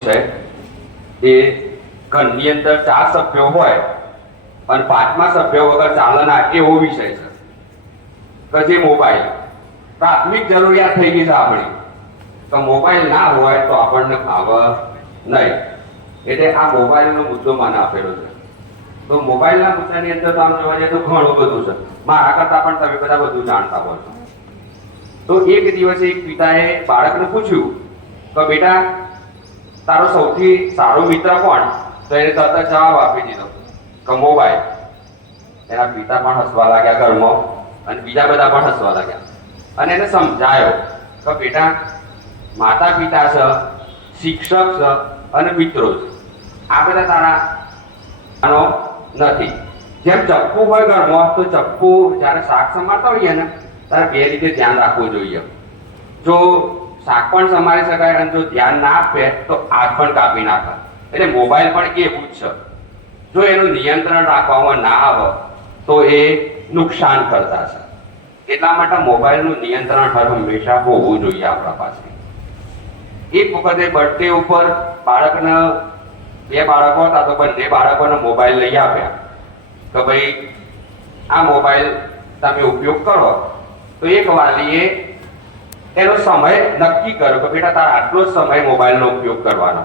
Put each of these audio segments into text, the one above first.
છે એ ઘરની અંદર 4 સભ્યો હોય અને 5મા સભ્ય વગર ચાલે ના એવો વિષય છે કે જે મોબાઈલ પ્રાથમિક જરૂરિયાત થઈ ગઈ છે આપણી, તો મોબાઈલ ના હોય તો આપણને ભાવે નહીં. એટલે આ મોબાઈલનો મુદ્દો મને આપેલો છે. તો મોબાઈલના મુદ્દાની અંદર તો આમ જોવા જઈએ તો ઘણું બધું છે. મારા કરતા પણ તમે બધા બધું જાણતા હોય છો. તો એક દિવસે એક પિતાએ બાળકને પૂછ્યું કે બેટા તારો સૌથી સારો મિત્ર કોણ? તો એને તરત જવાબ આપી દીધો કે મોબાઈલ. એના પિતા પણ હસવા લાગ્યા ઘરમાં અને બીજા બધા પણ હસવા લાગ્યા અને એને સમજાયો કે બેટા માતા પિતા છે, શિક્ષક છે અને મિત્રો છે, આ બધા તારા નથી. જેમ ચપ્પુ હોય ઘરમાં તો ચપ્પુ જ્યારે શાક સમારતા હોઈએ ને ત્યારે બે રીતે ધ્યાન રાખવું જોઈએ. જો શાક પણ સમારી શકાય અને જો ધ્યાન ના આપે તો હાથ પણ કાપી નાખે. એટલે મોબાઈલ પણ એવું જ છે. જો એનું નિયંત્રણ રાખવામાં ના આવે તો એ નુકસાન કરતા છે. એટલા માટે મોબાઈલનું નિયંત્રણ હર હંમેશા હોવું જોઈએ આપણા પાસે. એક વખતે બર્થડે ઉપર બાળકને 2 બાળકો હતા તો બંને બાળકોને મોબાઈલ લઈ આપ્યા કે ભાઈ આ મોબાઈલ તમે ઉપયોગ કરો. તો એક વાલીએ એનો સમય નક્કી કર્યો કે બેટા તારા આટલો જ સમય મોબાઈલનો ઉપયોગ કરવાનો.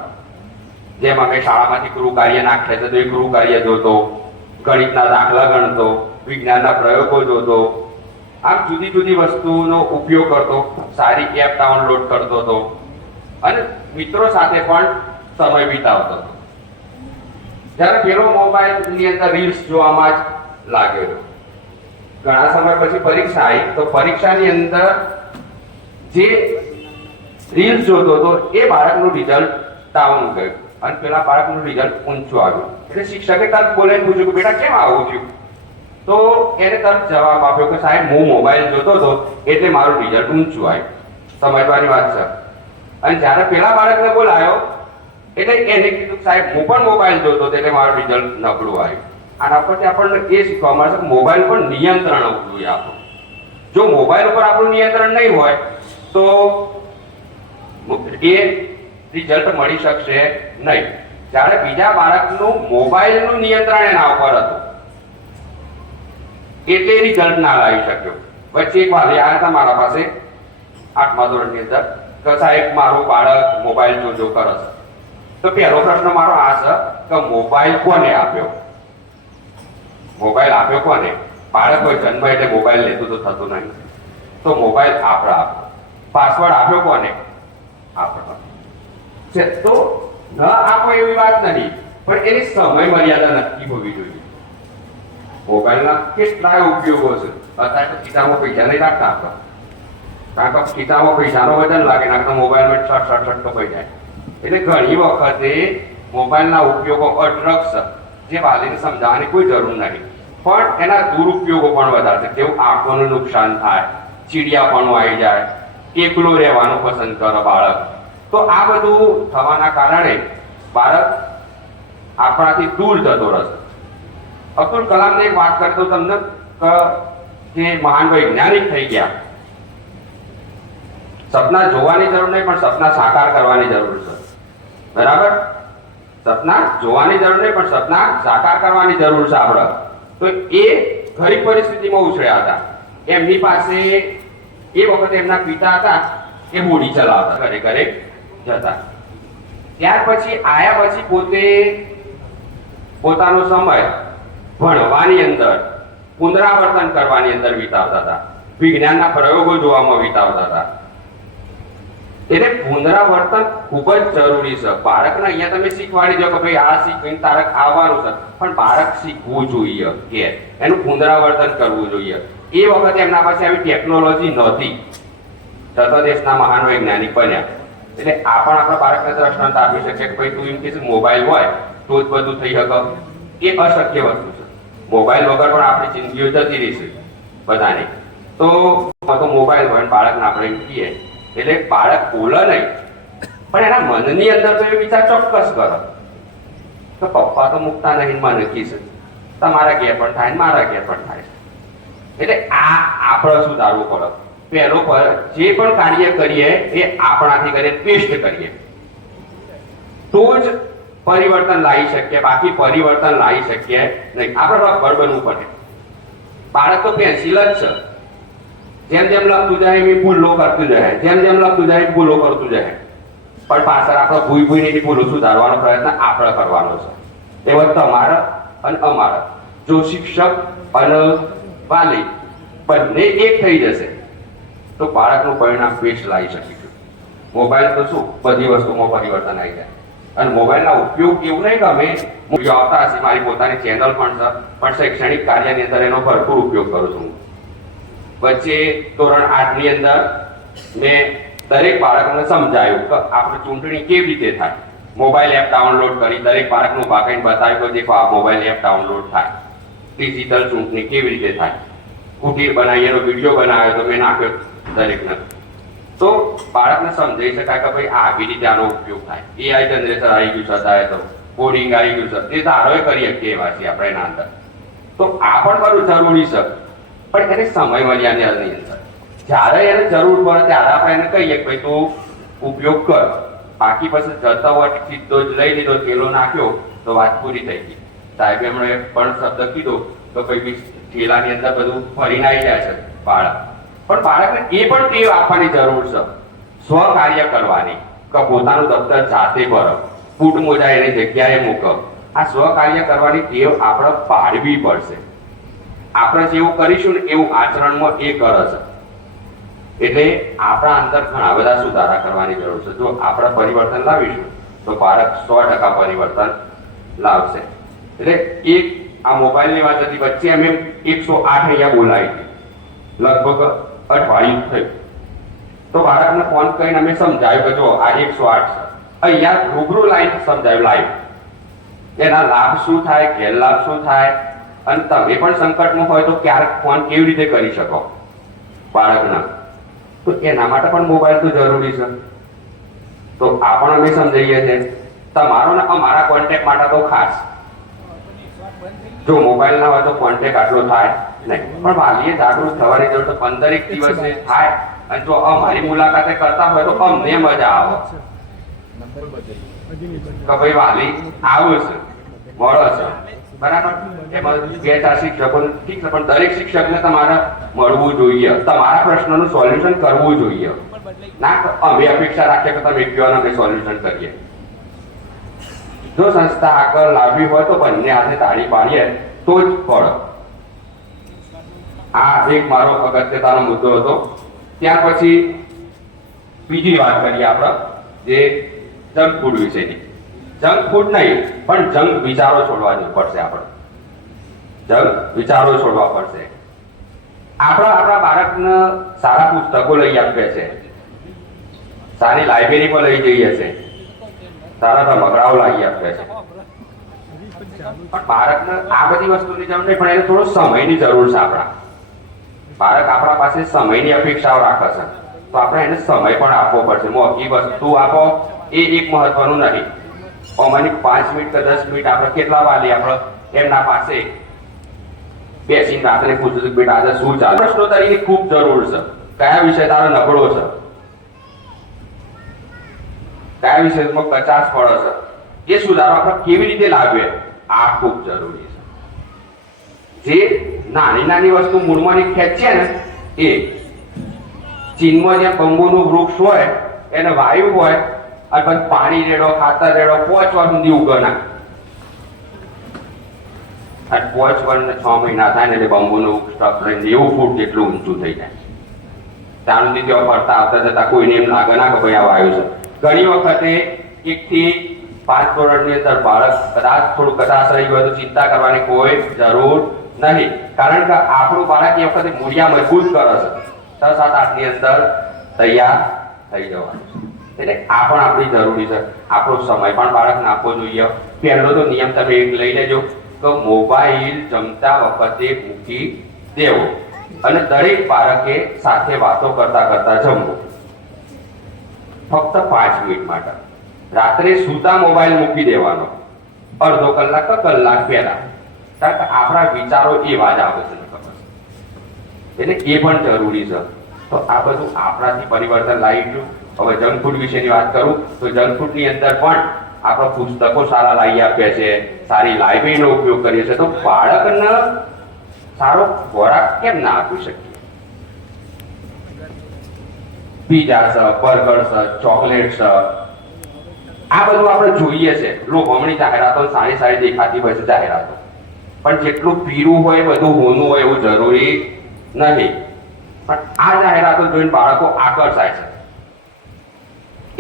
જેમ અમે શાળામાંથી ગૃહ કાર્ય નાખીએ છે તો એ ગૃહ કાર્ય જોતો, ગણિતના દાખલા ગણતો, વિજ્ઞાનના પ્રયોગો જોતો, આમ જુદી જુદી વસ્તુનો ઉપયોગ કરતો, સારી એપ ડાઉનલોડ કરતો હતો અને મિત્રો સાથે પણ સમય વિતાવતો હતો. જ્યારે પેલો મોબાઈલની અંદર રીલ્સ જોવામાં જ લાગેલો. ઘણા સમય પછી પરીક્ષા આવી તો પરીક્ષાની અંદર જે રીલ્સ જોતો હતો એ બાળકનું રિઝલ્ટ ડાઉન ગયું અને પેલા બાળકનું રિઝલ્ટ ઊંચું આવ્યું. એટલે શિક્ષકે તરત બોલાવીને પૂછ્યું કે બેટા કેમ આવું થયું? તો એને તરત જવાબ આપ્યો કે સાહેબ હું મોબાઈલ જોતો હતો એટલે મારું રિઝલ્ટ ઊંચું આવ્યું. સમજવાની વાત છે. અને જ્યારે પેલા બાળકને બોલાયો એટલે એને કીધું સાહેબ હું પણ મોબાઈલ જોતો હતો એટલે મારું રિઝલ્ટ નબળું આવ્યું. આના પરથી આપણને એ શીખવા મળશે કે મોબાઈલ પર નિયંત્રણ હોવું જોઈએ આપણું. જો મોબાઈલ ઉપર આપણું નિયંત્રણ નહીં હોય તો એ રિઝલ્ટ મળી શકશે નહીં. જ્યારે બીજા બાળકનું મોબાઈલનું નિયંત્રણ એના ઉપર હતું એટલે રિઝલ્ટ ના લાવી શક્યો. વચ્ચે એક વાલી આવ્યા હતા મારા પાસે 8મા ધોરણની અંદર કે સાહેબ મારું બાળક મોબાઈલ જોજો કરે છે. તો પહેલો પ્રશ્ન મારો આ છે કે મોબાઈલ કોને આપ્યો? મોબાઈલ આપ્યો કોને? બાળક કોઈ જન્મ એટલે મોબાઈલ લેતું તો થતું નહીં. તો મોબાઈલ આપણે આપ્યો. પાસવર્ડ આપ્યો કોને? આપણે છે. તો ન આપો એવી વાત નહીં, પણ એની સમય મર્યાદા નક્કી હોવી જોઈએ. મોબાઈલના કેટલાય ઉપયોગો છે. અત્યારે તો ખિસ્સામાં પૈસા નહીં રાખતા આપણે, કારણ કે ખિસ્સામાં પૈસાનો વજન લાગે નાખતા મોબાઈલમાં છટ કપાઈ જાય. એટલે ઘણી વખતે મોબાઈલના ઉપયોગો અડ્રગ્સ જે વાલીને સમજાવવાની કોઈ જરૂર નહીં, પણ એના દુરુપયોગો પણ વધારે છે. તેવું આંખોનું નુકસાન થાય, ચીડિયાપણું આવી જાય, એકલો રહેવાનું પસંદ કરે બાળક. તો આ બધું થવાના કારણે બાળક આપણાથી દૂર જતો રહેશે. અબ્દુલ કલામને એક વાત કરતો તમને કે જે મહાન વૈજ્ઞાનિક થઈ ગયા, સપના જોવાની જરૂર નહીં પણ સપના સાકાર કરવાની જરૂર છે. બરાબર? સપના જોવાની જરૂર નહીં પણ સપના સાકાર કરવાની જરૂર છે આપણે. તો એ ગરીબ પરિસ્થિતિમાં ઉછળ્યા હતા. એમની પાસે એ વખતે એમના પિતા હતા એ હોડી ચલાવતા, ઘરે ઘરે જતા. ત્યાર પછી આયા પછી પોતે પોતાનો સમય ભણવાની અંદર, પુનરાવર્તન કરવાની અંદર વિતાવતા હતા, વિજ્ઞાનના પ્રયોગો જોવામાં વિતાવતા હતા. એટલે પુનરાવર્તન ખૂબ જ જરૂરી છે. બાળકને અહીંયા તમે શીખવાડી દો કે ભાઈ આ શીખવીને તારક આવવાનું છે, પણ બાળક શીખવું જોઈએ કે એનું પુનરાવર્તન કરવું જોઈએ. એ વખતે એમના પાસે આવી ટેકનોલોજી નહોતી, છતાં દેશના મહાન વૈજ્ઞાનિક બન્યા. એટલે આ પણ આપણા બાળકને દ્રષ્ટાંત આપી શકે કે ભાઈ તું એમ કહેશે મોબાઈલ હોય તો જ બધું થઈ શકે, એ અશક્ય વસ્તુ છે. મોબાઈલ વગર પણ આપણી જિંદગીઓ જતી રહેશે બધાની. તો મોબાઈલ હોય બાળકને આપણે એમ કહીએ એટલે બાળક બોલે નહીં પણ એના મનની અંદર તો એ વિચાર ચોક્કસ કરો કે પપ્પા તો મૂકતા નહીં, મને કીશે તમારા ઘેર પણ થાય, મારા ઘેર પણ થાય. એટલે આ આપણે સુધારવું પડે. પહેલો પર જે પણ કાર્ય કરીએ એ આપણાથી કરીએ, બેસ્ટ કરીએ. તો જ પરિવર્તન લાવી શકીએ, બાકી પરિવર્તન લાવી શકીએ નહીં. આપણે રબર બનવું પડે. બાળક તો પેન્સિલ જ છે, જેમ જેમ લખતું જાય એમ ભૂલો કરતું જાય, જેમ જેમ લખતું જાય ભૂલો કરતું જાય, પણ પાછળ આપણે ભૂલની ભૂલો સુધારવાનો પ્રયત્ન આપણે કરવાનો છે. એવા તમારા અને અમારા જો શિક્ષક અને વાલી બંને એક થઈ જશે તો બાળકનું પરિણામ બેસ્ટ લાવી શકીશું. મોબાઈલ તો શું બધી વસ્તુમાં પરિવર્તન આવી જાય, અને મોબાઈલના ઉપયોગ એવું નહીં કે અમે આવતા હશે, મારી પોતાની ચેનલ પણ છે, પણ શૈક્ષણિક કાર્યની અંદર એનો ભરપૂર ઉપયોગ કરું છું. વચ્ચે ધોરણ 8 ની અંદર મેં દરેક બાળકોને સમજાયું કે આપણે ચૂંટણી કેવી રીતે થાય. મોબાઈલ એપ ડાઉનલોડ કરી દરેક બાળકનું ભાગીને બતાવ્યું કે જે મોબાઈલ એપ ડાઉનલોડ થાય, ડિજિટલ ચૂંટણી કેવી રીતે થાય. કુટીર બનાવી એનો વિડીયો બનાવ્યો તો મેં નાખ્યો દરેકને, તો બાળકને સમજાઈ શકાય કે ભાઈ આવી રીતે આનો ઉપયોગ થાય. એઆઈ જનરેટર આવી ગયું છે, અત્યારે તો કોડિંગ આવી ગયું છે, તે ધારો કરી શકીએ એવા છીએ આપણે એના અંદર. તો આ પણ બધું જરૂરી છે, પણ એને સમય મર્યાદાની અંદર જ્યારે એને જરૂર પડે ત્યારે આપણે એને કહીએ કે ભાઈ તું ઉપયોગ કર. બાકી પછી જતા હોય સીધો જ લઈ લીધો, થેલો નાખ્યો તો વાત પૂરી થઈ ગઈ. સાહેબે એમણે પણ શબ્દ કીધો કે ભાઈ થેલાની અંદર બધું ફરીને આવી જાય છે બાળક. પણ બાળકને એ પણ ટેવ આપવાની જરૂર છે, સ્વકાર્ય કરવાની, કે પોતાનું દફતર જાતે ભરો, બૂટ મોજા એની જગ્યાએ મૂકો. આ સ્વકાર્ય કરવાની ટેવ આપણે પાડવી પડશે. આપણે જેવું કરીશું ને એવું આચરણમાં એ કરે છે. એટલે આપણા અંદર ઘણા બધા સુધારા કરવાની જરૂર છે. જો આપણે પરિવર્તન લાવીશું તો બાળક 100% પરિવર્તન લાવશે. એટલે એક આ મોબાઈલની વાત હતી, વચ્ચે અમે 108 અહીંયા બોલાવી હતી, લગભગ અઠવાડિયું થયું. તો બાળકને ફોન કરીને અમે સમજાવ્યું કે જો આ 108 છે, અહીંયા રૂબરૂ લાઈન સમજાવ્યું લાઈવ. એના લાભ શું થાય, ગેરલાભ શું થાય, અને તમે પણ સંકટમાં હોય તો ક્યારેક ફોન કેવી રીતે કરી શકો બાળકના, તો એના માટે પણ મોબાઈલ તો જરૂરી છે. તો આ પણ અમે સમજાવીએ છીએ. તમારો ને અમારા કોન્ટેક્ટ માટે તો ખાસ, જો મોબાઈલ ના હોય તો કોન્ટેક્ટ આટલો થાય નહીં. પણ વાલીએ જાગૃત થવાની જરૂર તો 15 દિવસે થાય, અને જો અમારી મુલાકાતે કરતા હોય તો અમને મજા આવે કે ભાઈ વાલી આવું છે, મળે છે, બરાબર. એમાં 2-4 શિક્ષકો ઠીક છે, પણ દરેક શિક્ષકને તમારે મળવું જોઈએ, તમારા પ્રશ્નનું સોલ્યુશન કરવું જોઈએ. ના અમે અપેક્ષા રાખીએ કે તમે કહો ને અમે સોલ્યુશન કરીએ. જો સંસ્થા આગળ લાવવી હોય તો બંને હાથે તાળી પાડીએ તો જ ફળ. આ એક મારો અગત્યતાનો મુદ્દો હતો. ત્યાર પછી બીજી વાત કરીએ આપણે જે જંક ફૂડ વિશેની. જંક ફૂડ નહીં, પણ જંક વિચારો છોડવા પડશે. આપણે જંક વિચારો છોડવા પડશે. આપણા બાળકને સારા પુસ્તકો લઈ આપીએ છે, સારી લાઇબ્રેરી પર લઈ જઈએ છે, સારા રમકડાઓ લાવી આપીએ છે, પણ બાળકને આ બધી વસ્તુની જરૂર નહીં, પણ એને થોડો સમયની જરૂર છે. બાળક આપણા પાસે સમયની અપેક્ષાઓ રાખે છે, તો આપણે એને સમય પણ આપવો પડશે. મોંઘી વસ્તુ આપો એ એક મહત્વનું નહીં. અમારી 5 મિનિટ કે 10 મિનિટ આપણે કેટલા વાલી આપણે એમના પાસે બેસીને રાત્રે પૂછું બેટા આજે શું ચાલે, પ્રશ્નોત્તરીની ખૂબ જરૂર છે. કયા વિષય તારો નબળો છે, કયા વિષયમાં કચાશ પડે છે, એ સુધારો આપણે કેવી રીતે લાવીએ, આ ખૂબ જરૂરી છે. જે નાની નાની વસ્તુ મૂળમાંથી ખેંચીએ ને, એ ચીનમાં જ્યાં બંબુનું વૃક્ષ હોય એને વાયુ હોય અને પછી પાણી રેડો, ખાતર રેડો, 5 વર્ષ સુધી ઉગે ના. અને 5 વર્ષ ને 6 મહિના થાય ને એટલે બંબુનું સ્ટક લઈને 90 ફૂટ જેટલું ઊંચું થઈ જાય. ત્યાં સુધી ત્યાં ફરતા આવતા જતા કોઈને એમ લાગે ના કે ભાઈ આ વાયુ છે. ઘણી વખતે 1 થી 5 ધોરણની અંદર બાળક કદાચ થોડું કદાચ રહી ગયું તો ચિંતા કરવાની કોઈ જરૂર નહીં, કારણ કે આપણું બાળક એ વખતે મૂળિયા મજબૂત કરે છે, 6-7-8 ની અંદર તૈયાર થઈ જવાનું છે. એટલે આ પણ આપણી જરૂરી છે. આપણો સમય પણ બાળકને આપવો જોઈએ. પહેલો તો નિયમ તમે એક લઈ લેજો કે મોબાઈલ જમતા વખતે મૂકી દેવો, અને દરેક બાળકે સાથે વાતો કરતા કરતા જમવું. ફક્ત 5 મિનિટ માટે. રાત્રે સૂતા મોબાઈલ મૂકી દેવાનો અડધો કલાક કે કલાક પહેલા, કારણ કે આપણા વિચારો એવા જ આવે છે, ખબર એટલે એ પણ જરૂરી છે. તો આ બધું આપણાથી પરિવર્તન લાવીશું. હવે જંક ફૂડ વિશેની વાત કરું તો જંક ફૂડની અંદર પણ આપણે પુસ્તકો સારા લાવી આપ્યા છે, સારી લાઇબ્રેરીનો ઉપયોગ કરીએ છીએ, તો બાળકને સારો ખોરાક કેમ ના આપી શકીએ? પીઝા છે, બર્ગર છે, ચોકલેટ છે, આ બધું આપણે જોઈએ છે. લોભમણી જાહેરાતો સારી સારી દેખાતી હોય છે જાહેરાતો, પણ જેટલું પીરું હોય બધું હોનું હોય એવું જરૂરી નથી. પણ આ જાહેરાતો જોઈને બાળકો આકર્ષાય છે.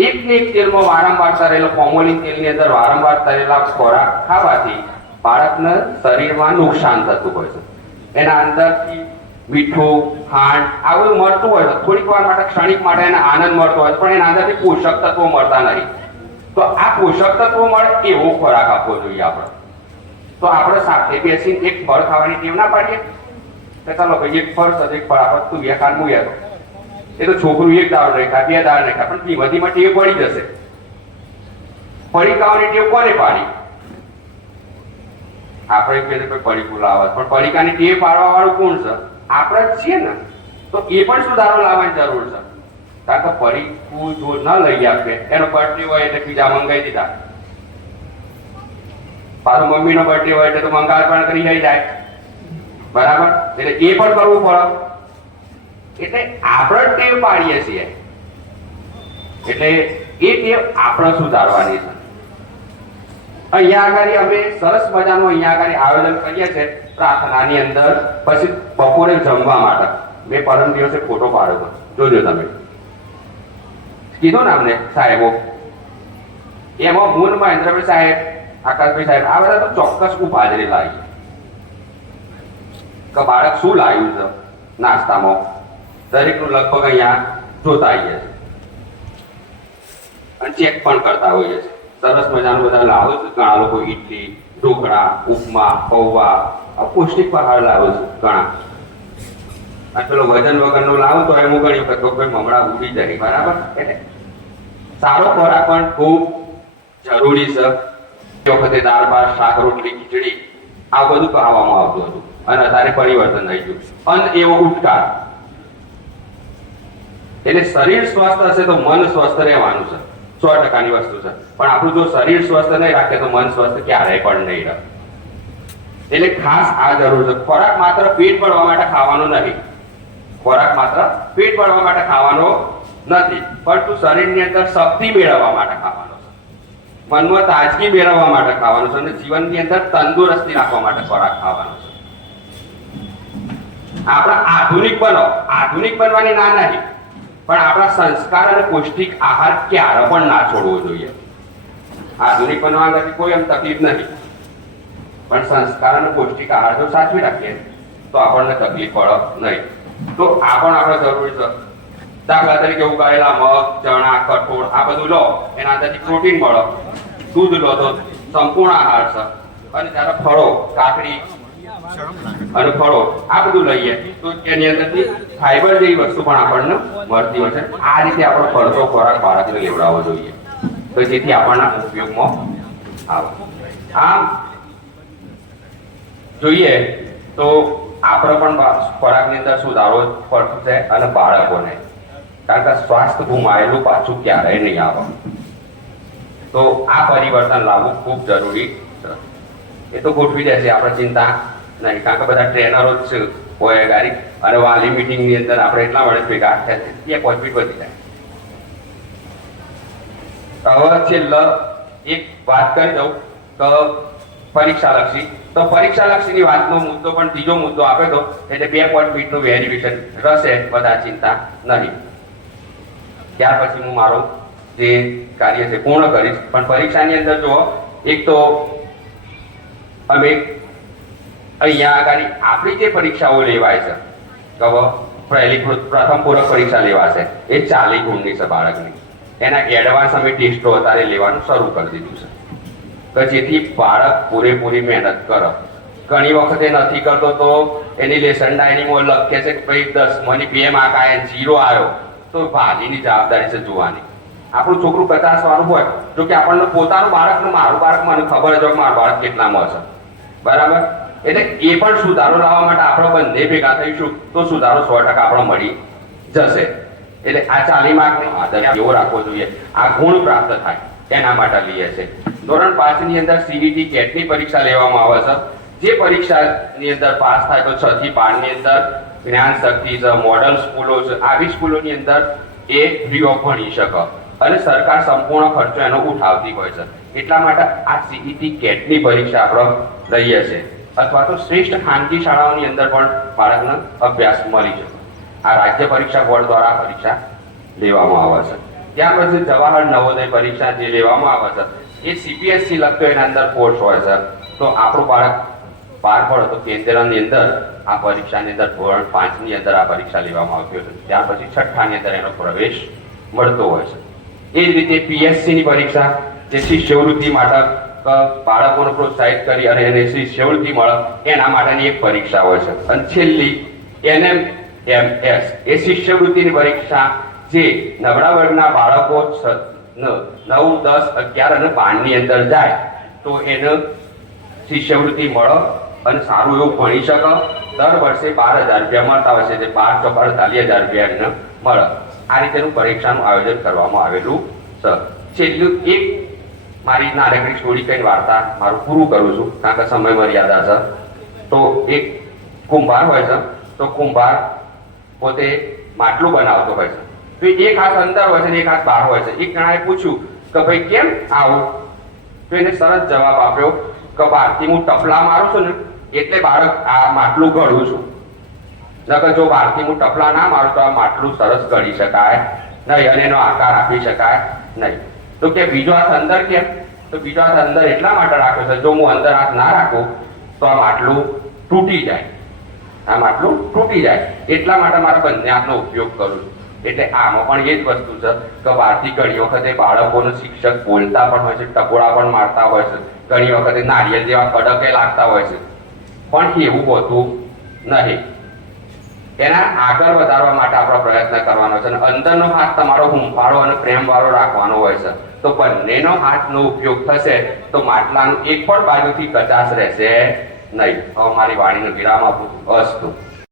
એક ને એક તેલમાં વારંવાર તળેલો ફોર્મોલિન તેલની અંદર વારંવાર તળેલા ખોરાક ખાવાથી બાળકને શરીરમાં નુકસાન થતું હોય છે. એના અંદરથી મીઠું, ખાંડ આ બધું મળતું હોય છે, થોડીક વાર માટે ક્ષણિક માટે એને આનંદ મળતો હોય છે, પણ એના અંદરથી પોષક તત્વો મળતા નહીં. તો આ પોષક તત્વો મળે એવો ખોરાક આપવો જોઈએ આપણે. તો આપણે સાથે બેસીને એક ફળ ખાવાની ટેવ ના પાડીએ કે ચાલો ભાઈ એક ફળ છે, એક ફળ આપણે તું બે ખાન મુએ તો એ તો છોકરું એક દાળ નહીં ખાય, બે દાળ નહીં ખાય, પણ ધીમે ધીમે ટેવ પડી જશે. પડી ખાવાની ટેવ કોને પાડી? આપણે કહીએ કોઈ પડીકું લાવે, પણ પડીકાની ટેવ પાડવા વાળું કોણ છે? આપણે જ છીએ ને. તો એ પણ સુધારો લાવવાની જરૂર છે. કારણ કે પડીકું જો ન લઈ આપે, એનો બર્થડે હોય એટલે પીઝા મંગાવી દીધા, પાછું મમ્મીનો બર્થડે હોય એટલે તો મંગાવ પણ કરી જાય, બરાબર? એટલે એ પણ કરવું પડે. એટલે આપણે ટેવ પાડીએ છીએ, એટલે એ ટેવ આપણે સુધારવાની છે. અહીંયા આગળ અમે સરસ મજાનું અહીંયા આગળ આયોજન કરીએ છીએ પ્રાર્થનાની અંદર. પછી બપોરે જમવા માટે મેં પરમ દિવસે ફોટો પાડ્યો, જોજો તમે. કીધું ને અમને સાહેબો, એમાં હું મહેન્દ્રભાઈ સાહેબ, આકાશભાઈ સાહેબ, આ બધા તો ચોક્કસ ઉભા જ લાવીએ કે બાળક શું લાવ્યું છે નાસ્તામાં. દરેકનું લગભગ અહીંયા જોતા આવીએ છીએ અને ચેક પણ કરતા હોઈએ છીએ. સરસ મજાનું બધા લાવો છે ઘણા લોકો, ઇડલી, ઢોકળા, ઉપમા, પૌવા, પૌષ્ટિક આહાર લાવો છે ઘણા. અને પેલો વજન વગરનો લાવો તો એમ ગણ્યું કે કોઈ મમડા ઉડી જાય, બરાબર? એટલે સારો ખોરાક પણ ખૂબ જરૂરી છે. તે વખતે દાળ ભાત, શાક, રોટલી, ખીચડી આ બધું ખાવામાં આવતું હતું અને અત્યારે પરિવર્તન થઈ ગયું. અન્ન એવો ઉઠકાર. એટલે શરીર સ્વસ્થ હશે તો મન સ્વસ્થ રહેવાનું છે, 100%ની વસ્તુ છે. પણ આપણું જો શરીર સ્વસ્થ નહીં રાખે તો મન સ્વસ્થ ક્યારેય પણ નહીં રહે. એટલે ખાસ આ જરૂર છે. ખોરાક માત્ર પેટ ભરવા માટે ખાવાનો નથી, ખોરાક માત્ર પેટ ભરવા માટે ખાવાનો નથી, પરંતુ શરીરની અંદર શક્તિ મેળવવા માટે ખાવાનો છે, મનમાં તાજગી મેળવવા માટે ખાવાનો છે અને જીવનની અંદર તંદુરસ્તી રાખવા માટે ખોરાક ખાવાનો છે. આપણે આધુનિક બનો, આધુનિક બનવાની ના નથી, પણ આપણા સંસ્કાર અને પૌષ્ટિક આહાર ક્યારે પણ ના છોડવો જોઈએ. આધુનિક બનવાથી કોઈ એમ તકલીફ નથી, પણ સંસ્કાર અને પૌષ્ટિક આહાર જો સાચવી રાખીએ તો આપણને તકલીફ પડે નહીં. તો આ પણ આપણે જરૂરી છે. દાખલા તરીકે ઉગાડેલા મગ, ચણા, કઠોળ આ બધું લો, એના અંદરથી પ્રોટીન મળે. દૂધ લો તો સંપૂર્ણ આહાર છે. અને જ્યારે ફળો, કાકડી અને ફળો આ બધું લઈએ તો એની અંદરથી ફાઈબર જેવી વસ્તુ પણ આપણને મળતી હોય છે. આ રીતે આપણો ફળતો ખોરાક બાળકને લેવડાવવો જોઈએ તો જેથી આપણના ઉપયોગમાં આવે. આમ જોઈએ તો આપણે પણ ખોરાકની અંદર સુધારો પડશે અને બાળકોને, કારણ કે સ્વાસ્થ્ય ગુમાયેલું પાછું ક્યારેય નહીં આવે. તો આ પરિવર્તન લાવવું ખૂબ જરૂરી છે. એ તો ગોઠવી દેશે, આપણે ચિંતા નહીં, કારણ કે બધા ટ્રેનરો જ હોય ગાડી અને વાલી મિટિંગની અંદર આપણે એટલા વડે ભેગા થયા છે, એક વધી જાય. હવે છેલ્લે એક વાત કરી દઉં તો પરીક્ષાલક્ષી. તો પરીક્ષાલક્ષીની વાતનો મુદ્દો પણ ત્રીજો મુદ્દો આપે તો એટલે 2 પોઈન્ટ વેરિફિકેશન રહેશે, બધા ચિંતા નહીં. ત્યાર પછી હું મારો જે કાર્ય છે પૂર્ણ કરીશ. પણ પરીક્ષાની અંદર જો એક તો અમે અહીંયા આગળ આપણી જે પરીક્ષાઓ લેવાય છે, પ્રથમ પૂરક પરીક્ષા લેવાશે, એ 40 ગુણની છે બાળકની. એના એડવાન્સ અમે ટેસ્ટો અત્યારે લેવાનું શરૂ કરી દીધું છે તો જેથી બાળક પૂરેપૂરી મહેનત કરે. ઘણી વખતે નથી કરતો તો એની લેસન ડાયરીમાં લખે છે કે ભાઈ 10માંની 2 માર્ક આવ્યા, 0 આવ્યો, તો ભાજીની જવાબદારી છે જોવાની. આપણું છોકરું 50 વાળું હોય, જો કે આપણને પોતાનું બાળક ને મારું બાળક મને ખબર છે કે મારું બાળક કેટલામાં છે, બરાબર? એટલે એ પણ સુધારો લાવવા માટે આપણે બંને ભેગા થઈશું તો સુધારો 100% આપણો મળી જશે. એટલે આ 40 માર્કનો આદર એવો રાખવો જોઈએ, આ ગુણ પ્રાપ્ત થાય એના માટે લઈએ છે. ધોરણ 5 ની અંદર સીઈટી કેટની પરીક્ષા લેવામાં આવે છે. જે પરીક્ષાની અંદર પાસ થાય તો 6 થી 12 ની અંદર જ્ઞાન શક્તિ છે, મોડલ સ્કૂલો છે, આવી સ્કૂલોની અંદર એ ફ્રી ઓફ ભણી શકે અને સરકાર સંપૂર્ણ ખર્ચો એનો ઉઠાવતી હોય છે. એટલા માટે આ સીઈટી કેટની પરીક્ષા આપણે લઈએ છીએ. અથવા તો શ્રેષ્ઠ ખાનગી શાળાઓની અંદર પણ બાળકને અભ્યાસ મળી શકે. આ રાજ્ય પરીક્ષા બોર્ડ દ્વારા આ પરીક્ષા લેવામાં આવે છે. ત્યાર પછી જવાહર નવોદય પરીક્ષા જે લેવામાં આવે છે એ સીપીએસસી લગતો એના અંદર કોર્સ હોય છે. તો આપણું બાળક બહાર પડે તો કેન્દ્રની અંદર આ પરીક્ષાની અંદર ધોરણ 5 ની અંદર આ પરીક્ષા લેવામાં આવતી હોય છે. ત્યાર પછી 6ઠ્ઠા ની અંદર એનો પ્રવેશ મળતો હોય છે. એ જ રીતે પીએસસી ની પરીક્ષા જે શિષ્યવૃત્તિ માટે બાળકોને પ્રોત્સાહિત કરી અને એને શિષ્યવૃત્તિ મળે એના માટેની એક પરીક્ષા હોય છે. અને છેલ્લી NMMS એ શિષ્યવૃત્તિની પરીક્ષા જે નબળા વર્ગના બાળકો 9, 10, 11 અને 12 ની અંદર જાય તો એને શિષ્યવૃત્તિ મળે અને સારું એવું ભણી શકે. દર વર્ષે 12,000 રૂપિયા મળતા હોય છે. જે 12 ચોક 48,000 રૂપિયા એને મળે. આ રીતેનું પરીક્ષાનું આયોજન કરવામાં આવેલું છે. છેલ્લું એક મારી નાનકડી સ્ટોરી કઈ વાર્તા મારું પૂરું કરું છું કારણ કે સમય મર્યાદા છે. તો એક કુંભાર હોય છે. તો કુંભાર પોતે માટલું બનાવતો હોય છે. તો એક હાથ અંદર હોય છે ને એક હાથ બહાર હોય છે. એક જણાએ પૂછ્યું કે ભાઈ કેમ આવું? તો એને સરસ જવાબ આપ્યો કે બહારથી હું ટપલા મારું છું ને એટલે બાળક આ માટલું ઘડું છું. નકર જો બહારથી હું ટપલા ના મારું તો આ માટલું સરસ ઘડી શકાય નહીં અને એનો આકાર આપી શકાય નહીં. તો કે બીજો હાથ અંદર કેમ? તો બીજો હાથ અંદર એટલા માટે રાખ્યો છે જો હું અંદર હાથ ના રાખું તો આ માટલું તૂટી જાય. આ માટલું તૂટી જાય એટલા માટે મારા બંને હાથનો ઉપયોગ કરું છું. એટલે આમાં પણ એ જ વસ્તુ છે કે બહારથી ઘણી વખતે બાળકોને શિક્ષક બોલતા પણ હોય છે, ટકોરા પણ મારતા હોય છે, ઘણી વખતે નારિયેળ જેવા કડકે લાગતા હોય છે. પણ એવું હોતું નહીં. એના આગળ વધારવા માટે આપણો પ્રયત્ન કરવાનો છે. અને અંદરનો હાથ તમારો હૂંફાળો અને પ્રેમવાળો રાખવાનો હોય છે. તો બંનેનો હાથનો ઉપયોગ થશે તો માટલાનું એક પણ બાજુથી કચાશ રહેશે નહીં. હવે મારી વાણીનો વિરામ આપું. અસ્તુ.